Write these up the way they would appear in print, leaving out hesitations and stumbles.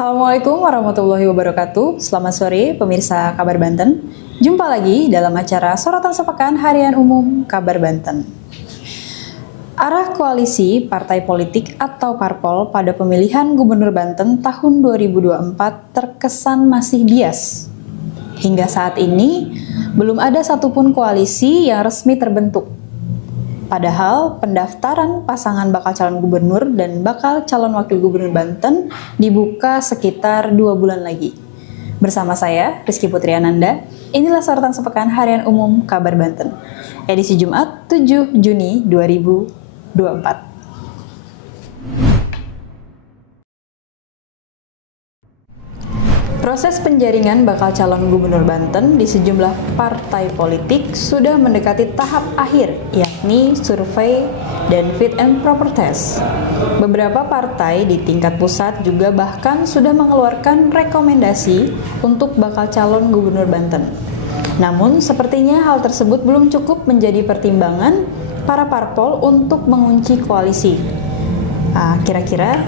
Assalamualaikum warahmatullahi wabarakatuh. Selamat sore pemirsa Kabar Banten. Jumpa lagi dalam acara Sorotan Sepekan Harian Umum Kabar Banten. Arah koalisi partai politik atau parpol pada pemilihan Gubernur Banten tahun 2024 terkesan masih bias. Hingga saat ini, belum ada satupun koalisi yang resmi terbentuk. Padahal pendaftaran pasangan bakal calon gubernur dan bakal calon wakil gubernur Banten dibuka sekitar 2 bulan lagi. Bersama saya, Rizky Putri Ananda, inilah Sorotan Sepekan Harian Umum Kabar Banten, edisi Jumat 7 Juni 2024. Proses penjaringan bakal calon gubernur Banten di sejumlah partai politik sudah mendekati tahap akhir, yakni survei dan fit and proper test. Beberapa partai di tingkat pusat juga bahkan sudah mengeluarkan rekomendasi untuk bakal calon gubernur Banten. Namun, sepertinya hal tersebut belum cukup menjadi pertimbangan para parpol untuk mengunci koalisi. Kira-kira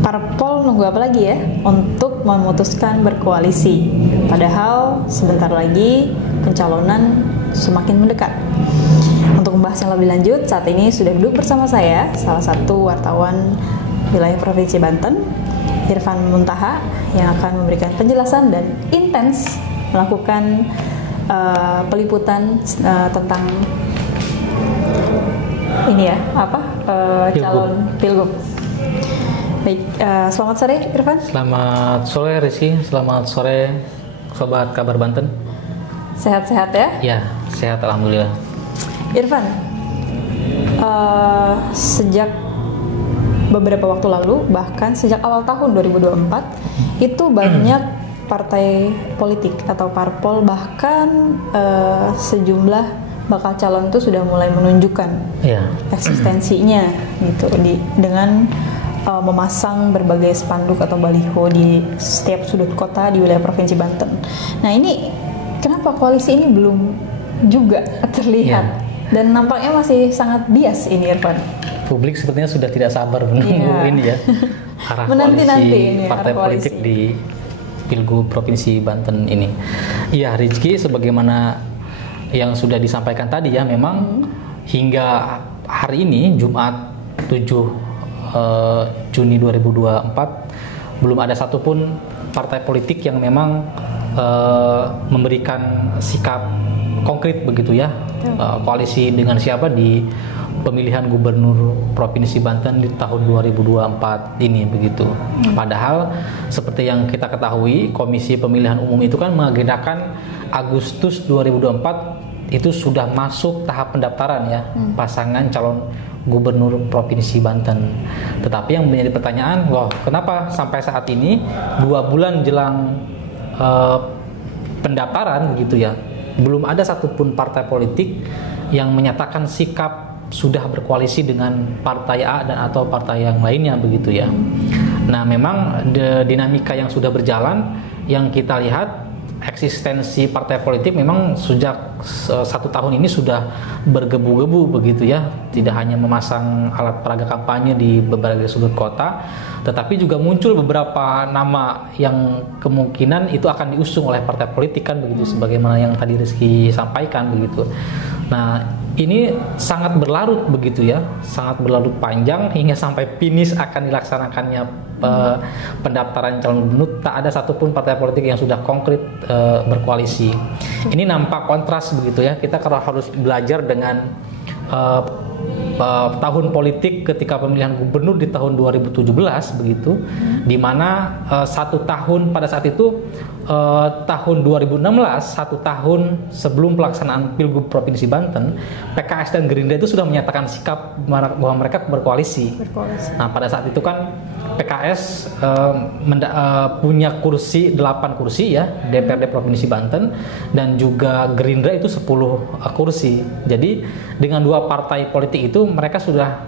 parpol nunggu apa lagi ya untuk memutuskan berkoalisi? Padahal sebentar lagi pencalonan semakin mendekat. Untuk membahas yang lebih lanjut, saat ini sudah duduk bersama saya salah satu wartawan wilayah Provinsi Banten, Irfan Muntaha, yang akan memberikan penjelasan dan intens melakukan peliputan tentang ini ya, calon pilgub. Baik, selamat sore Irfan. Selamat sore Rizky, selamat sore Sobat Kabar Banten. Sehat-sehat ya? Ya, sehat alhamdulillah. Irfan, sejak beberapa waktu lalu, bahkan sejak awal tahun 2024, itu banyak partai politik atau parpol, bahkan sejumlah bakal calon itu sudah mulai menunjukkan eksistensinya gitu dengan memasang berbagai spanduk atau baliho di setiap sudut kota di wilayah Provinsi Banten. Nah, ini kenapa koalisi ini belum juga terlihat dan nampaknya masih sangat bias ini, Irfan? Publik sepertinya sudah tidak sabar menunggu ini ya, arah koalisi partai politik di Pilgub Provinsi Banten ini. Iya, Rizky, sebagaimana yang sudah disampaikan tadi ya, memang hingga hari ini Jumat 7 Juni 2024 belum ada satupun partai politik yang memang memberikan sikap konkret begitu ya, koalisi dengan siapa di pemilihan gubernur Provinsi Banten di tahun 2024 ini begitu. Padahal seperti yang kita ketahui, Komisi Pemilihan Umum itu kan mengagendakan Agustus 2024 itu sudah masuk tahap pendaftaran ya, pasangan calon gubernur Provinsi Banten. Tetapi yang menjadi pertanyaan, kenapa sampai saat ini 2 bulan jelang pendaftaran begitu ya, belum ada satupun partai politik yang menyatakan sikap sudah berkoalisi dengan partai A dan atau partai yang lainnya begitu ya. Nah, memang dinamika yang sudah berjalan, yang kita lihat eksistensi partai politik memang sejak 1 tahun ini sudah bergebu-gebu begitu ya. Tidak hanya memasang alat peraga kampanye di berbagai sudut kota, tetapi juga muncul beberapa nama yang kemungkinan itu akan diusung oleh partai politik kan begitu, sebagaimana yang tadi Rizky sampaikan begitu. Nah, ini sangat berlarut begitu ya, sangat berlarut panjang hingga sampai finish akan dilaksanakannya pendaftaran calon gubernur. Tak ada satupun partai politik yang sudah konkret berkoalisi. Ini nampak kontras begitu ya. Kita kalau harus belajar dengan tahun politik ketika pemilihan gubernur di tahun 2017 begitu, di mana 1 tahun pada saat itu tahun 2016, 1 tahun sebelum pelaksanaan Pilgub Provinsi Banten, PKS dan Gerindra itu sudah menyatakan sikap bahwa mereka berkoalisi. Nah, pada saat itu kan PKS punya 8 kursi ya, DPRD Provinsi Banten, dan juga Gerindra itu 10 kursi. Jadi dengan 2 partai politik itu mereka sudah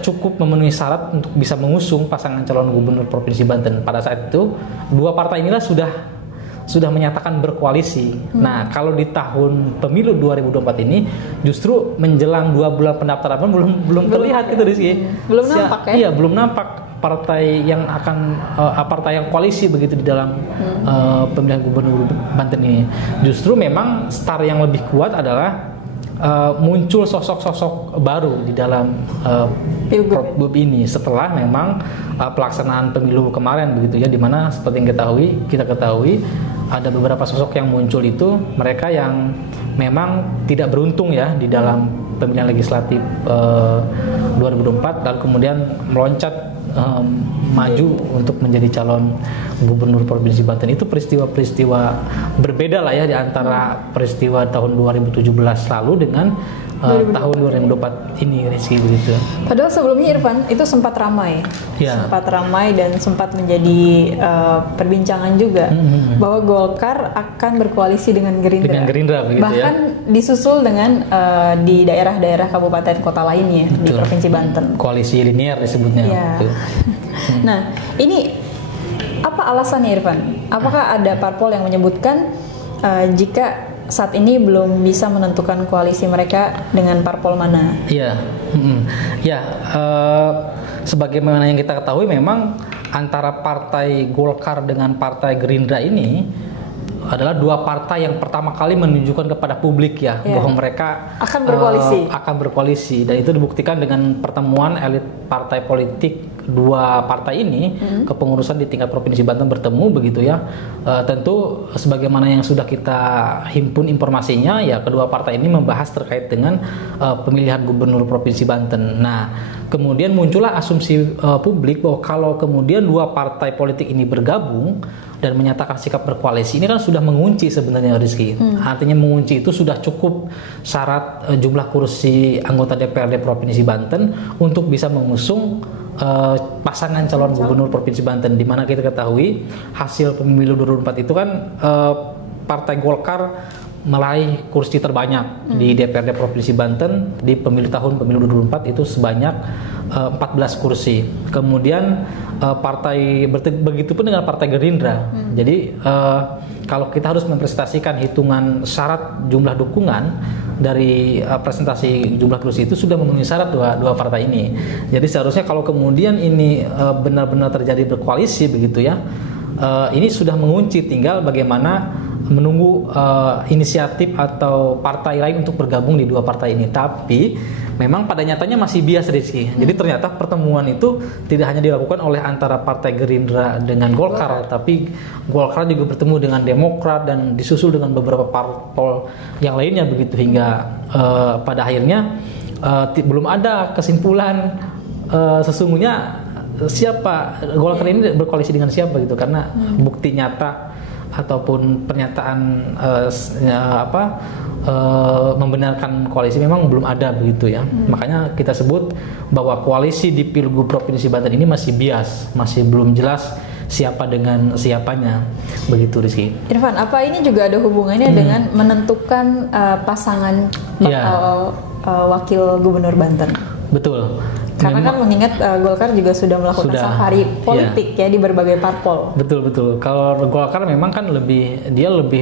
cukup memenuhi syarat untuk bisa mengusung pasangan calon gubernur Provinsi Banten. Pada saat itu 2 partai inilah sudah menyatakan berkoalisi. Nah, kalau di tahun pemilu 2024 ini justru menjelang 2 bulan pendaftaran belum terlihat gitu Rizky. Belum nampak ya? Iya, belum nampak partai yang akan partai yang koalisi begitu di dalam pemilihan gubernur Banten ini. Justru memang star yang lebih kuat adalah muncul sosok-sosok baru di dalam Pilgub ini setelah memang pelaksanaan pemilu kemarin begitu ya, di mana seperti yang kita ketahui ada beberapa sosok yang muncul itu mereka yang memang tidak beruntung ya di dalam pemilihan legislatif 2024 dan kemudian meloncat maju untuk menjadi calon gubernur Provinsi Banten. Itu peristiwa-peristiwa berbeda lah ya di antara peristiwa tahun 2017 lalu dengan tahun 2024 ini, Rizky, begitu. Padahal sebelumnya Irfan itu sempat ramai, sempat ramai dan sempat menjadi perbincangan juga bahwa Golkar akan berkoalisi dengan Gerindra. Dengan Gerindra begitu. Bahkan disusul dengan di daerah-daerah kabupaten kota lainnya. Betul. Di Provinsi Banten. Koalisi linier disebutnya. Ya. Nah, ini apa alasannya Irfan? Apakah ada parpol yang menyebutkan jika saat ini belum bisa menentukan koalisi mereka dengan parpol mana? Iya, sebagaimana yang kita ketahui memang antara partai Golkar dengan partai Gerindra ini adalah dua partai yang pertama kali menunjukkan kepada publik bahwa mereka akan berkoalisi dan itu dibuktikan dengan pertemuan elit partai politik dua partai ini kepengurusan di tingkat provinsi Banten bertemu begitu ya. Tentu sebagaimana yang sudah kita himpun informasinya ya, kedua partai ini membahas terkait dengan pemilihan gubernur provinsi Banten. Nah, kemudian muncullah asumsi publik bahwa kalau kemudian dua partai politik ini bergabung dan menyatakan sikap berkoalisi, ini kan sudah mengunci sebenarnya, Rizky. Artinya mengunci itu sudah cukup syarat jumlah kursi anggota DPRD Provinsi Banten untuk bisa mengusung pasangan calon gubernur Provinsi Banten, di mana kita ketahui hasil pemilu 2024 itu kan Partai Golkar meraih kursi terbanyak di DPRD Provinsi Banten di pemilu 2024 itu sebanyak 14 kursi. Kemudian begitu pun dengan Partai Gerindra. Jadi kalau kita harus mempresentasikan hitungan syarat jumlah dukungan dari presentasi jumlah kursi itu sudah memenuhi syarat dua partai ini. Jadi seharusnya kalau kemudian ini benar-benar terjadi berkoalisi begitu ya, ini sudah mengunci, tinggal bagaimana menunggu inisiatif atau partai lain untuk bergabung di dua partai ini. Tapi memang pada nyatanya masih bias, Rizky. Jadi ternyata pertemuan itu tidak hanya dilakukan oleh antara Partai Gerindra dengan Golkar, tapi Golkar juga bertemu dengan Demokrat dan disusul dengan beberapa parpol yang lainnya begitu, hingga pada akhirnya belum ada kesimpulan sesungguhnya siapa Golkar ini berkoalisi dengan siapa gitu, karena bukti nyata ataupun pernyataan membenarkan koalisi memang belum ada begitu ya. Makanya kita sebut bahwa koalisi di Pilgub Provinsi Banten ini masih bias, masih belum jelas siapa dengan siapanya begitu, Rizky. Irfan, apa ini juga ada hubungannya dengan menentukan pasangan wakil gubernur Banten? Betul. Karena kan mengingat Golkar juga sudah melakukan safari politik ya di berbagai parpol. Betul. Kalau Golkar memang kan lebih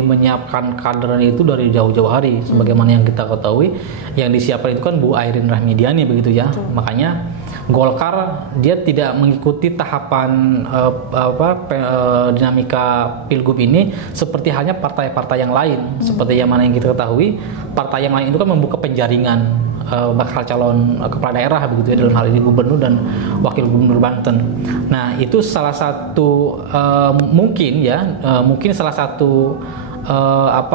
menyiapkan kadernya itu dari jauh-jauh hari. Sebagaimana yang kita ketahui, yang disiapkan itu kan Bu Airin Rahmidiani begitu ya. Betul. Makanya Golkar dia tidak mengikuti tahapan dinamika Pilgub ini seperti halnya partai-partai yang lain. Seperti yang mana yang kita ketahui, partai yang lain itu kan membuka penjaringan bakal calon kepala daerah begitu ya, dalam hal ini gubernur dan wakil gubernur Banten. Nah, itu salah satu mungkin salah satu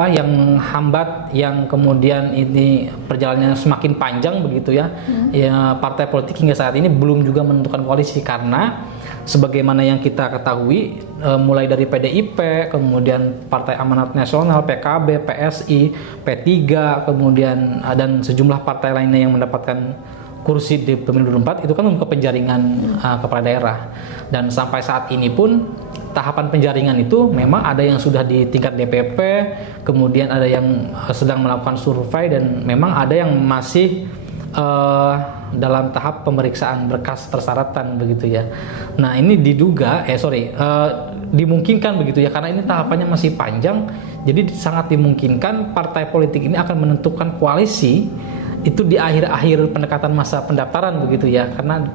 yang hambat yang kemudian ini perjalanannya semakin panjang begitu ya. Ya, partai politik hingga saat ini belum juga menentukan koalisi karena sebagaimana yang kita ketahui mulai dari PDIP, kemudian Partai Amanat Nasional, PKB, PSI, P3, kemudian dan sejumlah partai lainnya yang mendapatkan kursi di pemilu 2024 itu kan membuka penjaringan kepala daerah. Dan sampai saat ini pun tahapan penjaringan itu memang ada yang sudah di tingkat DPP, kemudian ada yang sedang melakukan survei, dan memang ada yang masih dalam tahap pemeriksaan berkas persyaratan begitu ya. Nah, ini dimungkinkan begitu ya, karena ini tahapannya masih panjang, jadi sangat dimungkinkan partai politik ini akan menentukan koalisi itu di akhir-akhir pendekatan masa pendaftaran begitu ya, karena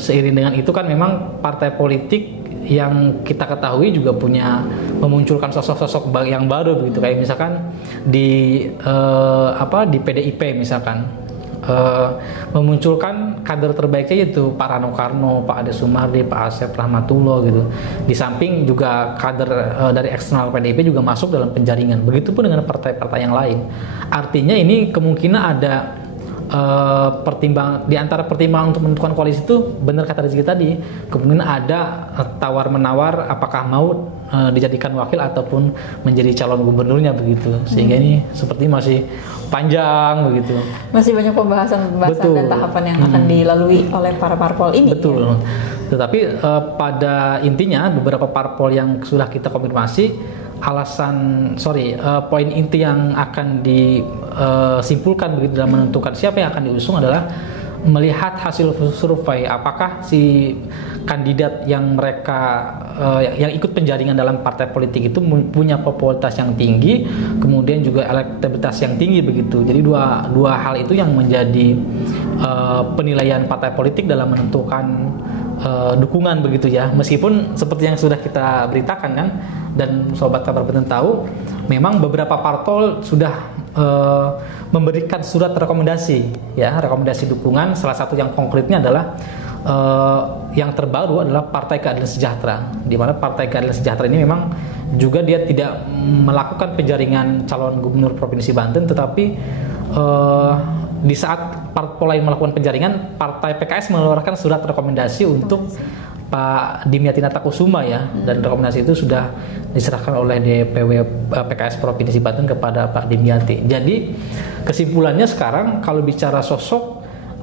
seiring dengan itu kan memang partai politik yang kita ketahui juga punya memunculkan sosok-sosok yang baru begitu, kayak misalkan di di PDIP misalkan memunculkan kader terbaiknya yaitu Pak Rano Karno, Pak Ade Sumardi, Pak Asep Rahmatullah gitu. Di samping juga kader dari eksternal PDIP juga masuk dalam penjaringan. Begitupun dengan partai-partai yang lain. Artinya ini kemungkinan ada di antara pertimbangan untuk menentukan koalisi itu, benar kata Rizky tadi, kemungkinan ada tawar menawar apakah mau dijadikan wakil ataupun menjadi calon gubernurnya begitu, sehingga ini seperti masih panjang begitu, masih banyak pembahasan dan tahapan yang akan dilalui oleh para parpol ini. Betul. Tetapi pada intinya beberapa parpol yang sudah kita konfirmasi, poin inti yang akan disimpulkan begitu dalam menentukan siapa yang akan diusung adalah melihat hasil survei, apakah si kandidat yang mereka yang ikut penjaringan dalam partai politik itu punya popularitas yang tinggi, kemudian juga elektabilitas yang tinggi begitu. Jadi dua hal itu yang menjadi penilaian partai politik dalam menentukan dukungan begitu ya. Meskipun seperti yang sudah kita beritakan kan, dan sobat kabar Banten tahu, memang beberapa parpol sudah memberikan surat rekomendasi dukungan. Salah satu yang konkretnya adalah yang terbaru adalah Partai Keadilan Sejahtera, di mana Partai Keadilan Sejahtera ini memang juga dia tidak melakukan penjaringan calon gubernur Provinsi Banten, tetapi di saat parpol lain melakukan penjaringan, Partai PKS mengeluarkan surat rekomendasi untuk Pak Dimyati Natakusuma ya, dan rekomendasi itu sudah diserahkan oleh DPW PKS Provinsi Banten kepada Pak Dimyati. Jadi kesimpulannya sekarang kalau bicara sosok,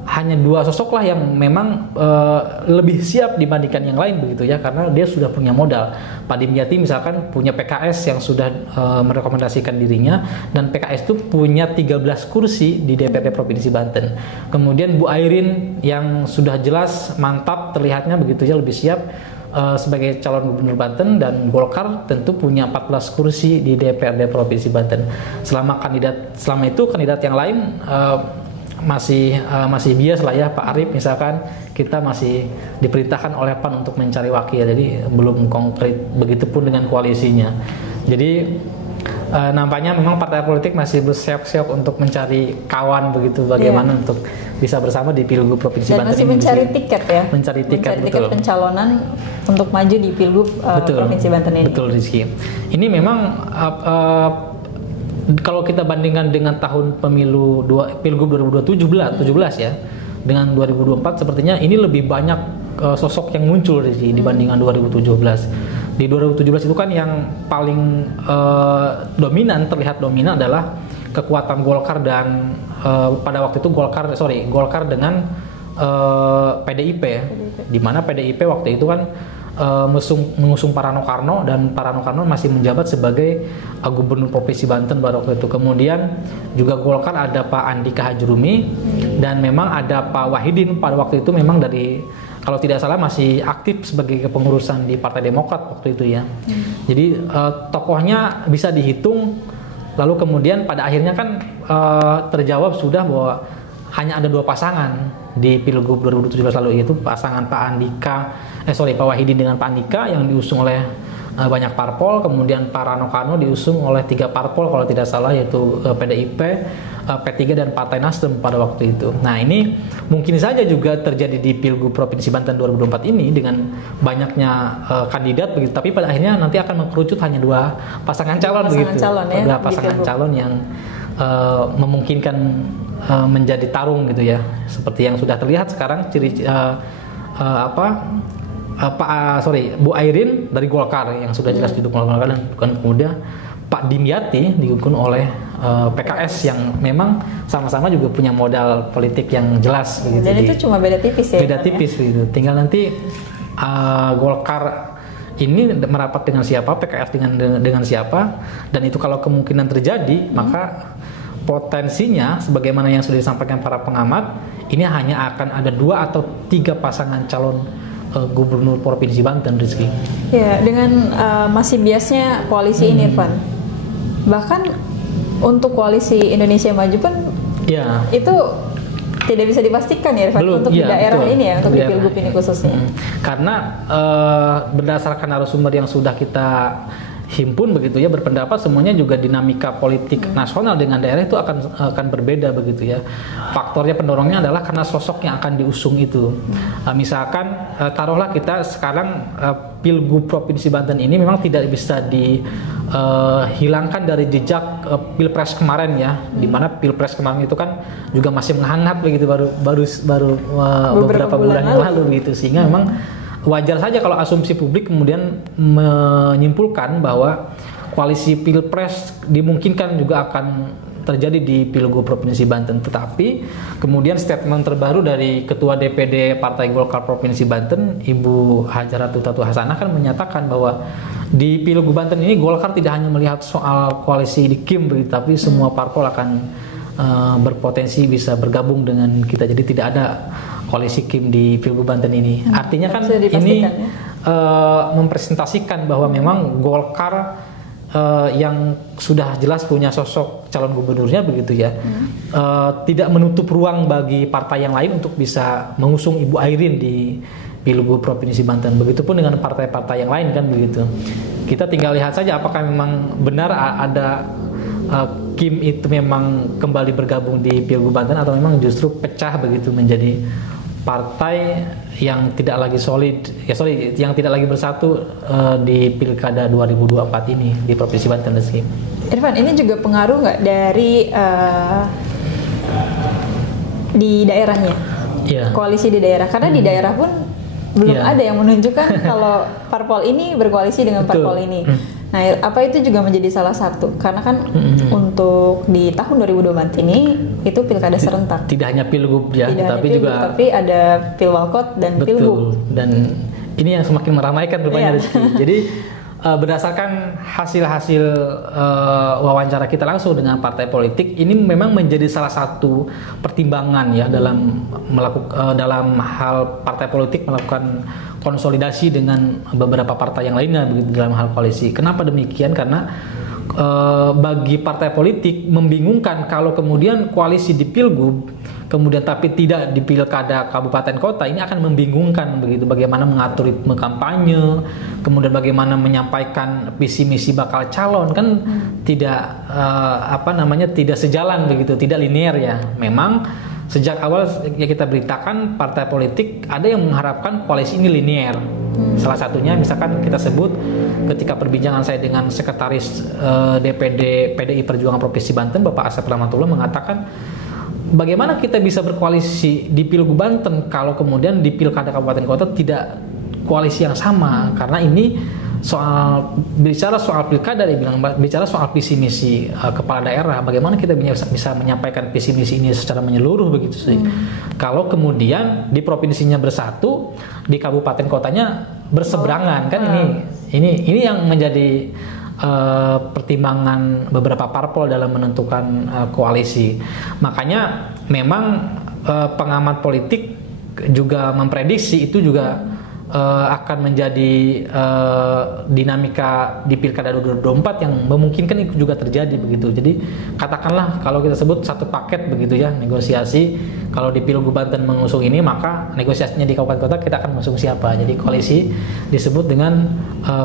hanya dua sosok lah yang memang lebih siap dibandingkan yang lain begitu ya, karena dia sudah punya modal. Pak Dimyati misalkan punya PKS yang sudah merekomendasikan dirinya, dan PKS itu punya 13 kursi di DPRD Provinsi Banten. Kemudian Bu Airin yang sudah jelas mantap terlihatnya begitu ya, lebih siap sebagai calon gubernur Banten, dan Golkar tentu punya 14 kursi di DPRD Provinsi Banten. Selama itu kandidat yang lain masih bias lah ya. Pak Arief misalkan kita masih diperintahkan oleh PAN untuk mencari wakil, jadi belum konkret. Begitupun dengan koalisinya. Jadi nampaknya memang partai politik masih bersiap-siap untuk mencari kawan begitu, bagaimana untuk bisa bersama di Pilgub Provinsi Banten. Dan masih mencari tiket ya. Mencari tiket pencalonan untuk maju di Pilgub Provinsi Banten ini. Betul, Rizky. Ini memang kalau kita bandingkan dengan tahun pemilu Pilgub 2017 ya, dengan 2024 sepertinya ini lebih banyak sosok yang muncul dibandingkan 2017. Di 2017 itu kan yang paling terlihat dominan adalah kekuatan Golkar dan pada waktu itu Golkar dengan PDIP ya. Di mana PDIP waktu itu kan mengusung Pak Rano Karno, dan Pak Rano Karno masih menjabat sebagai gubernur Provinsi Banten pada waktu itu. Kemudian juga Golkar ada Pak Andika Hajrumi, dan memang ada Pak Wahidin pada waktu itu, memang dari, kalau tidak salah masih aktif sebagai kepengurusan di Partai Demokrat waktu itu ya. Jadi tokohnya bisa dihitung. Lalu kemudian pada akhirnya kan terjawab sudah bahwa hanya ada dua pasangan di Pilgub 2017 lalu, yaitu pasangan Pak Wahidin dengan Pak Andika yang diusung oleh banyak parpol. Kemudian Pak Rano Karno diusung oleh 3 parpol kalau tidak salah, yaitu PDIP, P3 dan Partai Nasdem pada waktu itu. Nah ini mungkin saja juga terjadi di Pilgub Provinsi Banten 2024 ini dengan banyaknya kandidat begitu, tapi pada akhirnya nanti akan mengkerucut hanya 2 pasangan calon begitu. Pasangan calon yang memungkinkan menjadi tarung gitu ya, seperti yang sudah terlihat sekarang Bu Airin dari Golkar yang sudah jelas didukung oleh Golkar, dan kemudian Pak Dimyati didukung oleh PKS yang memang sama-sama juga punya modal politik yang jelas begitu. Dan itu cuma beda tipis ya. Beda tipis gitu. Tinggal nanti Golkar ini merapat dengan siapa, PKS dengan siapa, dan itu kalau kemungkinan terjadi maka potensinya sebagaimana yang sudah disampaikan para pengamat, ini hanya akan ada 2 atau 3 pasangan calon gubernur Provinsi Banten, Rizky. Ya, dengan masih biasnya koalisi ini, Irfan. Bahkan untuk koalisi Indonesia Maju pun itu tidak bisa dipastikan ya Irfan, Belum, untuk di iya, daerah betul. ini ya, untuk di Daerah. Pilgub ini khususnya. Karena berdasarkan narasumber yang sudah kita himpun begitu ya, berpendapat semuanya juga dinamika politik nasional dengan daerah itu akan berbeda begitu ya. Faktornya pendorongnya adalah karena sosok yang akan diusung itu. Misalkan taruhlah kita sekarang Pilgub Provinsi Banten ini memang tidak bisa dihilangkan dari jejak Pilpres kemarin ya, di mana Pilpres kemarin itu kan juga masih menghangat begitu, baru beberapa bulan yang lalu gitu, sehingga memang wajar saja kalau asumsi publik kemudian menyimpulkan bahwa koalisi Pilpres dimungkinkan juga akan terjadi di Pilgub Provinsi Banten. Tetapi kemudian statement terbaru dari Ketua DPD Partai Golkar Provinsi Banten, Ibu Hajaratu Tatu Hasanah, kan menyatakan bahwa di Pilgub Banten ini Golkar tidak hanya melihat soal koalisi di Kim, tapi semua parpol akan berpotensi bisa bergabung dengan kita. Jadi tidak ada koalisi Kim di Pilgub Banten ini. Artinya kan ini mempresentasikan bahwa memang Golkar yang sudah jelas punya sosok calon gubernurnya begitu ya, tidak menutup ruang bagi partai yang lain untuk bisa mengusung Ibu Airin di Pilgub Provinsi Banten. Begitupun dengan partai-partai yang lain kan begitu. Kita tinggal lihat saja apakah memang benar ada Kim itu memang kembali bergabung di Pilgub Banten atau memang justru pecah begitu menjadi partai yang tidak lagi yang tidak lagi bersatu di Pilkada 2024 ini di Provinsi Banten. Irfan, ini juga pengaruh nggak dari di daerahnya, koalisi di daerah? Karena di daerah pun belum ada yang menunjukkan kalau parpol ini berkoalisi dengan parpol ini. Nah, apa itu juga menjadi salah satu? Karena kan untuk di tahun 2024 ini itu pilkada serentak. Tidak hanya pilgub ya, tapi ada pilwalkot dan pilgub. Dan ini yang semakin meramaikan rupanya Rizky. Jadi berdasarkan hasil-hasil wawancara kita langsung dengan partai politik, ini memang menjadi salah satu pertimbangan ya dalam hal partai politik melakukan konsolidasi dengan beberapa partai yang lainnya begitu dalam hal koalisi. Kenapa demikian? Karena bagi partai politik membingungkan kalau kemudian koalisi di Pilgub kemudian tapi tidak di pilkada kabupaten kota, ini akan membingungkan begitu, bagaimana mengatur ritme kampanye, kemudian bagaimana menyampaikan visi misi bakal calon kan tidak tidak sejalan begitu, tidak linear ya. Memang sejak awal ya kita beritakan partai politik ada yang mengharapkan koalisi ini linear. Salah satunya misalkan kita sebut ketika perbincangan saya dengan sekretaris DPD PDI Perjuangan Provinsi Banten Bapak Asep Rahmatullah mengatakan bagaimana kita bisa berkoalisi di Pilgub Banten kalau kemudian di pilkada kabupaten kota tidak koalisi yang sama, karena ini bicara soal pilkada, dia bilang bicara soal visi misi kepala daerah, bagaimana kita bisa menyampaikan visi misi ini secara menyeluruh begitu sih. Kalau kemudian di provinsinya bersatu, di kabupaten kotanya berseberangan kan ini yang menjadi pertimbangan beberapa parpol dalam menentukan koalisi. Makanya memang pengamat politik juga memprediksi itu juga akan menjadi dinamika di Pilkada 2024 yang memungkinkan itu juga terjadi begitu. Jadi katakanlah kalau kita sebut satu paket begitu ya, negosiasi kalau di Pilgub Banten mengusung ini, maka negosiasinya di kabupaten kota kita akan mengusung siapa. Jadi koalisi disebut dengan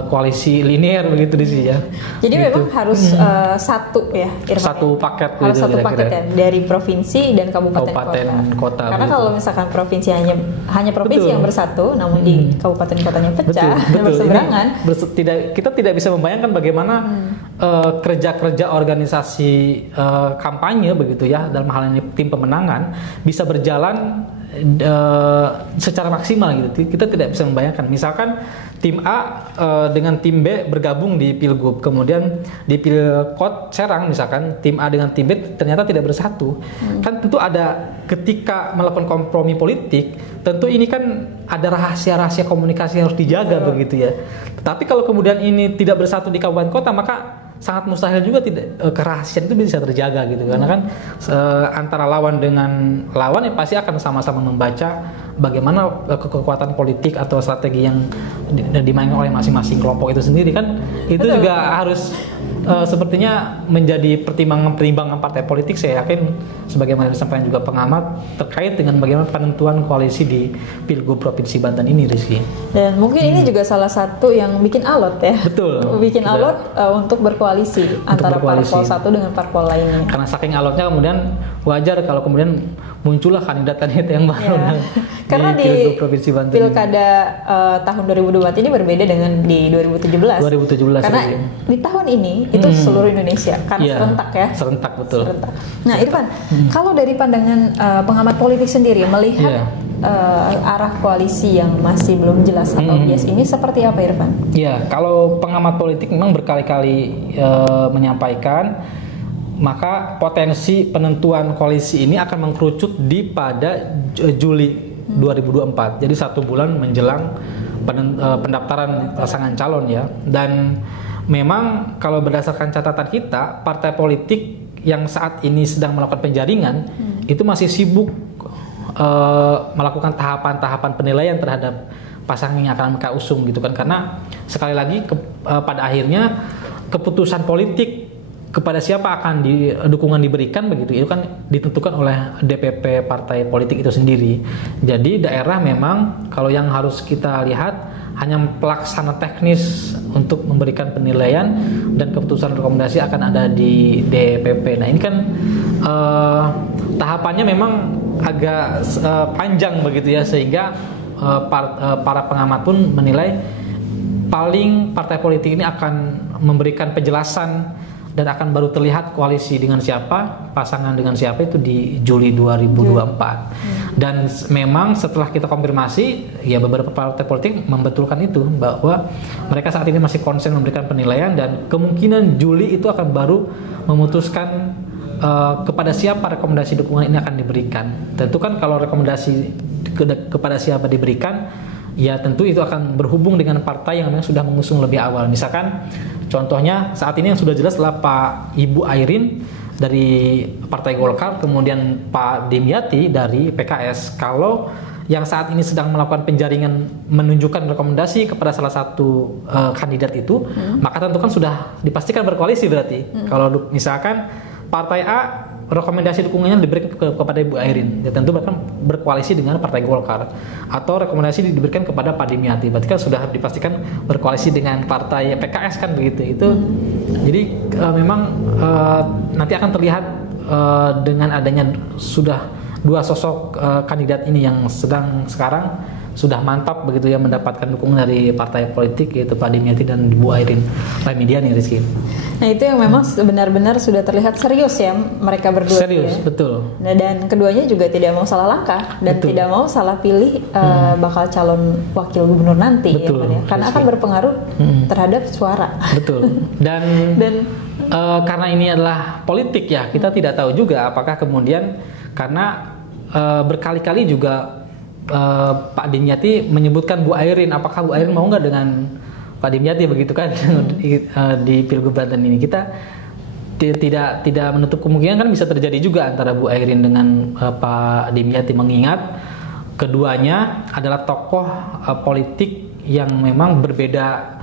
koalisi linear begitu sih ya. Jadi gitu. Memang harus satu ya, Irfan, satu paket harus gitu, satu paket ya, dari provinsi dan kabupaten kota. Karena begitu. kalau misalkan provinsi hanya provinsi yang bersatu, namun di kabupaten kotanya pecah dan berseberangan. Kita tidak bisa membayangkan bagaimana kerja-kerja organisasi kampanye begitu ya, dalam hal ini tim pemenangan bisa berjalan secara maksimal gitu. Kita tidak bisa membayangkan. Misalkan tim A dengan tim B bergabung di Pilgub, kemudian di Pilkot Serang misalkan tim A dengan tim B ternyata tidak bersatu. Kan tentu ada, ketika melakukan kompromi politik, tentu ini kan ada rahasia-rahasia komunikasi yang harus dijaga begitu ya. Tapi kalau kemudian ini tidak bersatu di kabupaten kota, maka sangat mustahil juga kerahasiaan itu bisa terjaga gitu, karena kan antara lawan dengan lawan ya pasti akan sama-sama membaca bagaimana kekuatan politik atau strategi yang dimainkan oleh masing-masing kelompok itu sendiri kan itu Betul. juga harus sepertinya menjadi pertimbangan partai politik. Saya yakin sebagaimana disampaikan juga pengamat terkait dengan bagaimana penentuan koalisi di Pilgub Provinsi Banten ini, Rizky. Dan mungkin ini juga salah satu yang bikin alot ya. Betul. Bikin alot untuk berkoalisi antara berkoalisi. parpol satu dengan parpol lainnya. Karena saking alotnya kemudian wajar kalau kemudian muncullah kandidat-kandidat yang baru Karena di Pilgub Provinsi Banten. Pilkada tahun 2024 ini berbeda dengan di 2017. 2017 Karena ya. di tahun ini itu seluruh Indonesia karena Iya, serentak ya. Serentak betul. Serentak. Nah, Irfan, kalau dari pandangan pengamat politik sendiri melihat arah koalisi yang masih belum jelas atau bias ini seperti apa, Irfan? Ya, kalau pengamat politik memang berkali-kali menyampaikan, maka potensi penentuan koalisi ini akan mengkerucut di pada Juli 2024. Jadi 1 bulan menjelang pendaftaran pasangan calon ya. Dan memang kalau berdasarkan catatan kita, partai politik yang saat ini sedang melakukan penjaringan itu masih sibuk melakukan tahapan-tahapan penilaian terhadap pasangan yang akan mereka usung gitu kan. Karena sekali lagi pada akhirnya keputusan politik kepada siapa akan dukungan diberikan begitu itu kan ditentukan oleh DPP partai politik itu sendiri. Jadi daerah memang kalau yang harus kita lihat hanya pelaksana teknis untuk memberikan penilaian dan keputusan rekomendasi akan ada di DPP. Nah ini kan tahapannya memang agak panjang begitu ya, sehingga para pengamat pun menilai paling partai politik ini akan memberikan penjelasan dan akan baru terlihat koalisi dengan siapa, pasangan dengan siapa itu di Juli 2024. Dan memang setelah kita konfirmasi, ya beberapa partai politik membetulkan itu bahwa mereka saat ini masih konsen memberikan penilaian dan kemungkinan Juli itu akan baru memutuskan kepada siapa rekomendasi dukungan ini akan diberikan. Tentu kan kalau rekomendasi kepada siapa diberikan, ya tentu itu akan berhubung dengan partai yang memang sudah mengusung lebih awal. Misalkan contohnya saat ini yang sudah jelas adalah Pak Ibu Airin dari Partai Golkar, kemudian Pak Dimyati dari PKS. Kalau yang saat ini sedang melakukan penjaringan menunjukkan rekomendasi kepada salah satu kandidat itu, maka tentu kan sudah dipastikan berkoalisi berarti. Kalau misalkan Partai A rekomendasi dukungannya diberikan kepada Ibu Airin, ya tentu bahkan berkoalisi dengan Partai Golkar, atau rekomendasi diberikan kepada Pak Dimyati, berarti kan sudah dipastikan berkoalisi dengan Partai PKS kan begitu. Itu jadi memang nanti akan terlihat dengan adanya sudah dua sosok kandidat ini yang sekarang sudah mantap begitu ya mendapatkan dukungan dari partai politik, yaitu Pak Dimyati dan Bu Airin Rahmidiani, Rizky. Nah itu yang memang benar-benar sudah terlihat serius ya mereka berdua. Serius, ya. betul. Nah, dan keduanya juga tidak mau salah langkah dan tidak mau salah pilih bakal calon wakil gubernur nanti, betul, ya, karena akan berpengaruh terhadap suara. Betul. Dan karena ini adalah politik ya, kita tidak tahu juga apakah kemudian karena berkali-kali juga Pak Dimyati menyebutkan Bu Airin, apakah Bu Airin mau nggak dengan Pak Dimyati begitu kan di Pilgub Banten ini. Kita tidak menutup kemungkinan kan bisa terjadi juga antara Bu Airin dengan Pak Dimyati, mengingat keduanya adalah tokoh politik yang memang berbeda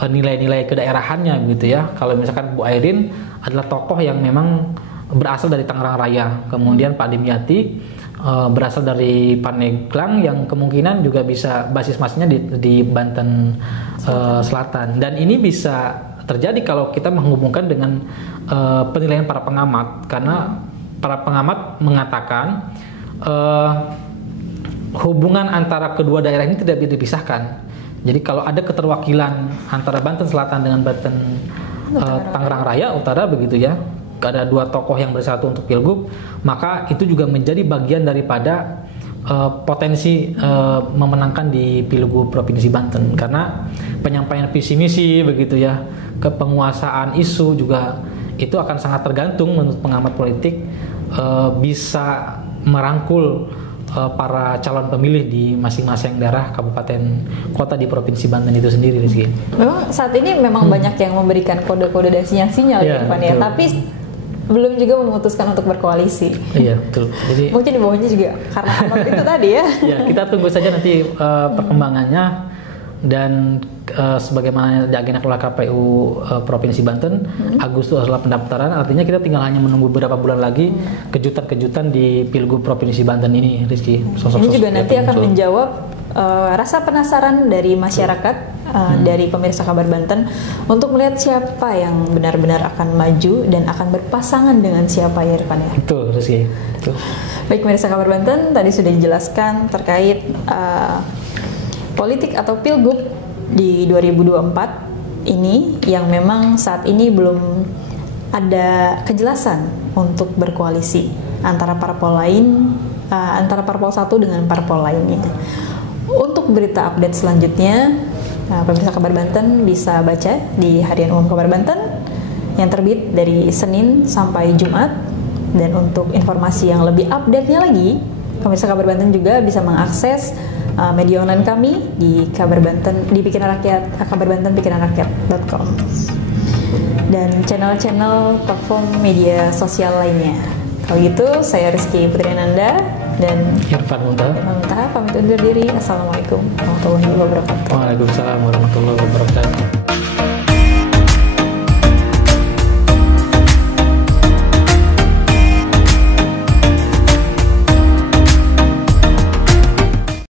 nilai-nilai kedaerahannya gitu ya. Kalau misalkan Bu Airin adalah tokoh yang memang berasal dari Tangerang Raya, kemudian Pak Dimyati berasal dari Pandeglang yang kemungkinan juga bisa basis masnya di Banten Selatan. Dan ini bisa terjadi kalau kita menghubungkan dengan penilaian para pengamat, karena para pengamat mengatakan hubungan antara kedua daerah ini tidak bisa dipisahkan. Jadi kalau ada keterwakilan antara Banten Selatan dengan Banten Tangerang Raya Utara begitu ya, ada dua tokoh yang bersatu untuk pilgub, maka itu juga menjadi bagian daripada potensi memenangkan di Pilgub Provinsi Banten, karena penyampaian visi misi begitu ya, kepenguasaan isu juga itu akan sangat tergantung menurut pengamat politik bisa merangkul para calon pemilih di masing-masing daerah kabupaten kota di Provinsi Banten itu sendiri, Rizky. Memang saat ini memang banyak yang memberikan kode-kode dan sinyal-sinyal ya, Pak ya. Tapi belum juga memutuskan untuk berkoalisi. Iya, betul. Jadi mungkin di bawahnya juga karena alot itu tadi ya. ya, kita tunggu saja nanti perkembangannya, dan sebagaimana diagendakan oleh KPU Provinsi Banten, Agustus adalah pendaftaran, artinya kita tinggal hanya menunggu beberapa bulan lagi kejutan-kejutan di Pilgub Provinsi Banten ini, Rizky. Ini juga nanti akan menjawab rasa penasaran dari masyarakat, dari pemirsa Kabar Banten, untuk melihat siapa yang benar-benar akan maju dan akan berpasangan dengan siapa ya Irfan ya. Betul, Rizky. Betul. Baik, pemirsa Kabar Banten, tadi sudah dijelaskan terkait politik atau pilgub di 2024 ini yang memang saat ini belum ada kejelasan untuk berkoalisi antara parpol lain, antara parpol satu dengan parpol lainnya. Untuk berita update selanjutnya, pemirsa Kabar Banten bisa baca di Harian Umum Kabar Banten yang terbit dari Senin sampai Jumat. Dan untuk informasi yang lebih update-nya lagi, pemirsa Kabar Banten juga bisa mengakses media online kami di Kabar Banten, di Pikiran Rakyat, Kabar Banten pikiranrakyat.com, dan channel-channel platform media sosial lainnya. Kalau gitu, saya Rizky Putriananda dan Irfan Muntaha pamit undur diri. Assalamualaikum warahmatullahi wabarakatuh. Waalaikumsalam warahmatullahi wabarakatuh.